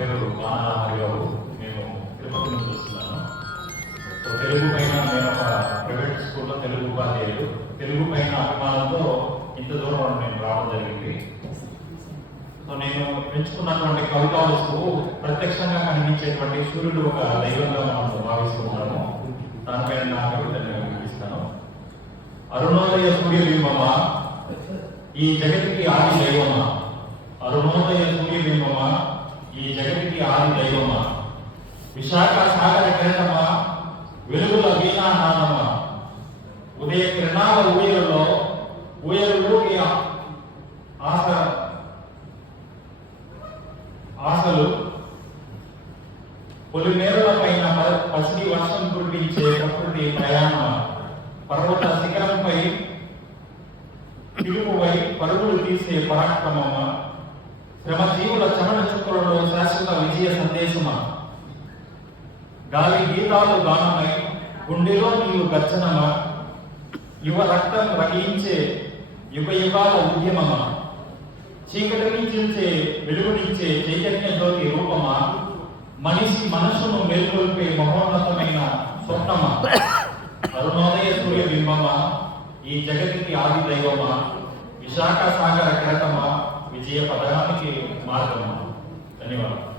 పేరు బాణరామారావు. నేను తిరుపతి నుంచి వస్తున్నాను. సో తెలుగు పైన నేను ఒక ప్రైవేట్ స్కూల్లో తెలుగు ఉపాధ్యాయుడు. తెలుగు పైన అభిమానంతో ఇంత దూరం నేను రావడం జరిగింది. సో నేను ఎంచుకున్నటువంటి కవితా వస్తువు ప్రత్యక్షంగా కనిపించేటువంటి సూర్యుడు ఒక దైవంగా మనం భావిస్తూ ఉంటాము. దానిపైన నా కవితను వినిపిస్తాను. అరుణోదయ సూర్యబింబమా ఈ జగతికి ఆది దైవమా, అరుణోదయ సూర్యబింబమా ఈ జగతికి ఆది దైవమా, విశాఖ సాగర కిరణమా వెలుగుల వీణానాదమా, ఉదయ కిరణాల ఊయలలో ఊయలూరి ఆశలు పొలిమేరుల పైన పసిడి వర్షం కురిపించే ప్రకృతి ప్రయాణమా, పర్వత శిఖరంపై పిలుపువై పరుగులు తీసే పరాక్రమమా, శ్రమజీవుల చమన చుక్కలలో శాశ్వత విజయ సందేశమా, గాలి గీతాలు గానమై గుండెలో నీవు గర్జనమా, యువ రక్తం రగిలించే యుగ యుగాల ఉద్యమమా, చీకటిని చీల్చే వెలుగునిచ్చే చైతన్య జ్యోతి రూపమా, మనిషి మనసును మేల్కొల్పే మహోన్నతమైన స్వప్నమా, అరుణోదయ సూర్య బింబమా ఈ జగతికి ఆది దైవమా, విశాఖ సాగర కిరటమా విజయ పదనానికి మార్గమా. ధన్యవాదాలు.